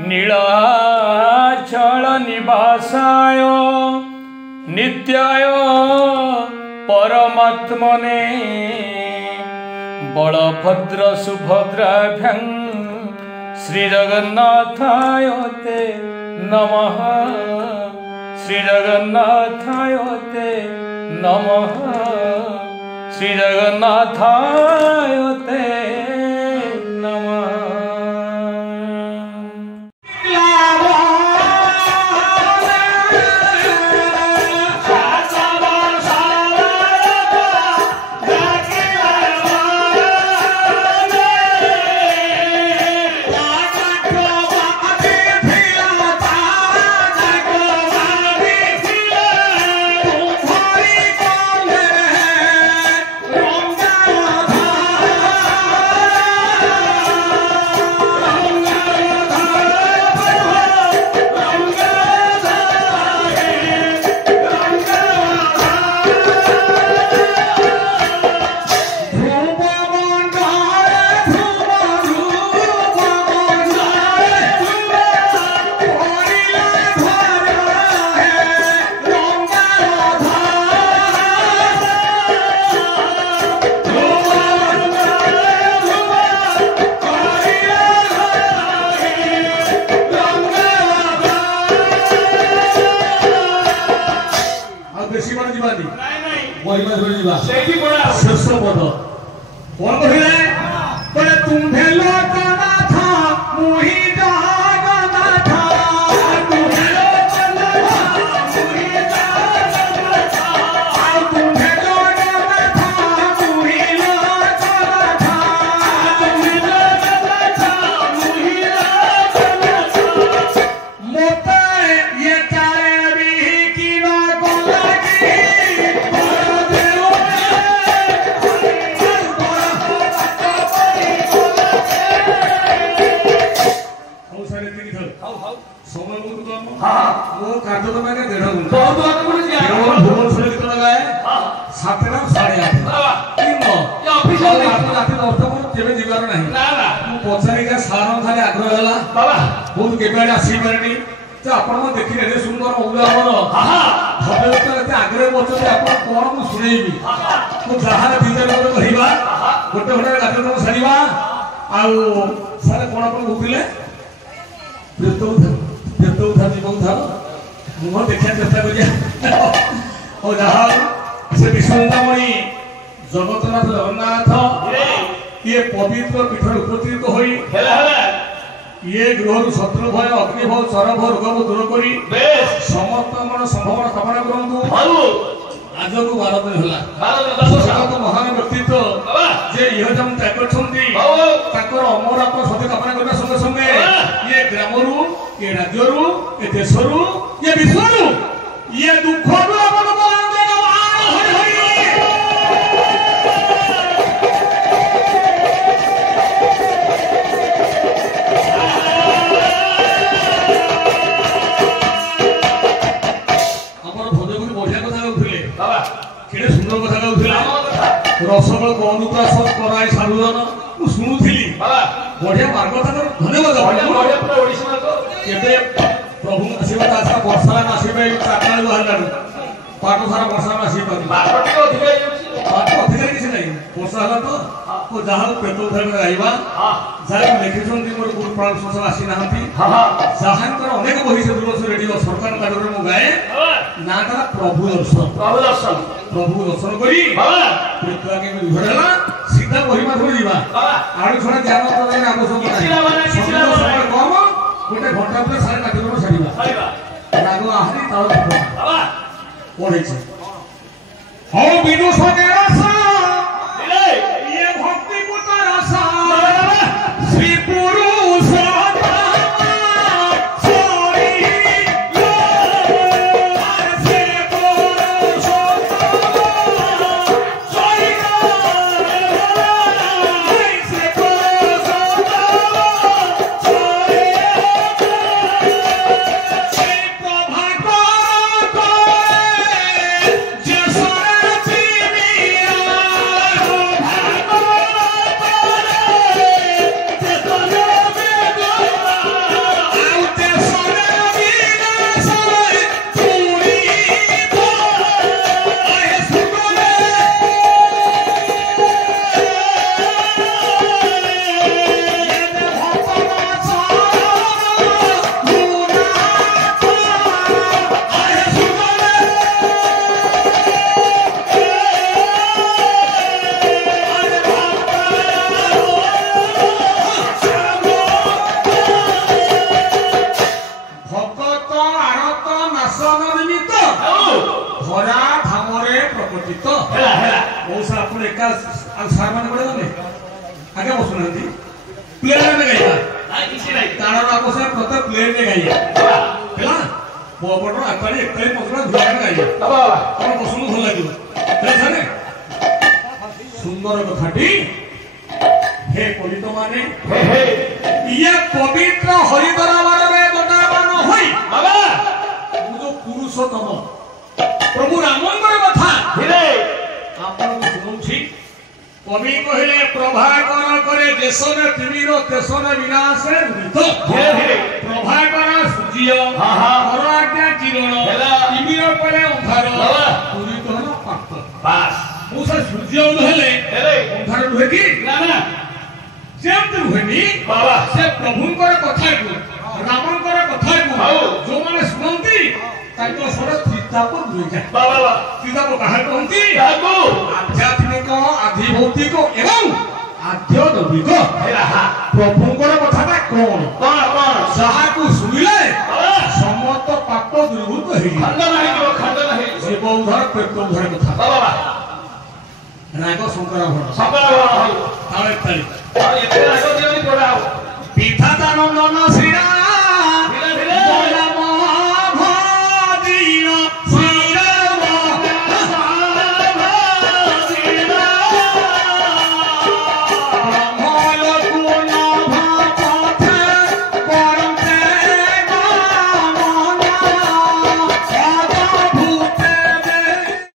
नीलाचल निवासाय नित्याय परमात्मने बलभद्र सुभद्राभ्यां श्रीजगन्नाथाय ते नमः श्रीजगन्नाथाय ते नमः श्रीजगन्नाथाय ते नमः। शेष पद कौन कहले बोले तुम्हें लोकनाथ मुहि जगन्नाथ तुम्हें लोकनाथ मुहि जगन्नाथ तुम्हें लोकनाथ मुहि लोकनाथ तुम्हें लोकनाथ मुहि लोकनाथ मोते ये चारे भी की ना कोलागी समय वो कार्यक्रम में 1.5 घंटा भुवनेश्वर गीत लगाए 7टा 8:30 राति 10टा केवे जीवार नहीं पचारिका सार खाली आग्रह है बहुत केवे आसी पारे आपण देखी एते सुंदर उदाहरण भव्यता आग्रह बच्चे आप कौन मुझे शुणेबी तो जहाँ दीजा कहवा गोटे घंटा कार्यक्रम सारा आउ सारे कौन आप कौले मुह देखा चेष्टा कर से विष्णुमणि जगतनाथ जगन्नाथ ये पवित्र पीठ उपस्थित हो ये गृह शत्रु भय अग्नि भय चर भय रोग दूर कर समस्त मन संभावना कामना करूँ आज को 12 दिन है महान व्यक्तित्व जे इहजम त्याग कर अमरात्म सत्य कामना करने संगे संगे ये ग्राम ये राज्य ये देश ये विश्व ये दुख रसगोल अनुप्रास कराए साधुजन शुणुली बढ़िया मार्ग धन्यवाद प्रभु आशीर्वाद आशा वर्षा आसवे 4टा बाहर पाठ सारा वर्षा आसी पाठ अधिकार किसी ना वर्षा है तो जहाँ पेट उद्धार गाइबा जहाँ लिखिं मोर गुरु प्राण सब आसी ना जहाँ अनेक बही से दूर रेडियो सरकार कार्ड में गाए नाटा प्रभु दर्शन प्रभु दर्शन करी सीधा बही माध्यम जावा आड़ छड़ा ज्ञान प्रदान आवश्यक समय कम गोटे घंटा पर सारे कार्यक्रम सारा राग आहरी ताल पढ़े हो विदु ये भक्ति पुत्र श्री पुरुष Yes, का सामान बड़े वाले आगे बसु नहीं प्लेन में गया नहीं किसी नहीं तारा ना को से प्रत्येक प्लेन में गया ହେଲା ମୋ ପଟର ଆକାରେ ଏକଲେ ପକଡ଼ା ଧୁଆରେ ଗାଇଲା बाबा କଣ ପସନ୍ଦ ଭଲ ଲାଗିବ ଦେଖାନେ ସୁନ୍ଦର କଥାଟି हे पवित्र माने हे ये पवित्र हरिदरबारे बदावन होई बाबा जो पुरुषोत्तम प्रभु रामंकर कथा हिरे आपन सुनुछि कवि कहले प्रभाकर करे देशने तिमिरो तेसने विनाशे मृत हिरे प्रभाकर सूर्य हां हां कर आज्ञा किरण हेला तिमिरो परे अंधार बाबा पूरी कहना पाप बस मुसा सूर्य उधले हेले अंधार रुहे की ना ना जेमते रुहेनी बाबा से प्रभुंकर कथा को रामंकर कथा को आओ जो माने सुनंती ताको सर चिताप दुई जाए बाबा चिताप कहा कहंती ताको आध्यात्मिक आधिभौतिक एवं आध्यात्मिक हेला प्रभुंकर कथाटा कोन कौन जहा को सुनिले बाबा समस्त पाप दुर्भूत हेई खंड नहीं जीव उद्धार पेट उद्धार कथा बाबा राग शंकर भण सकाळ हो ताळे ताळी और एते राग दियो पड़ा विधाता नंदन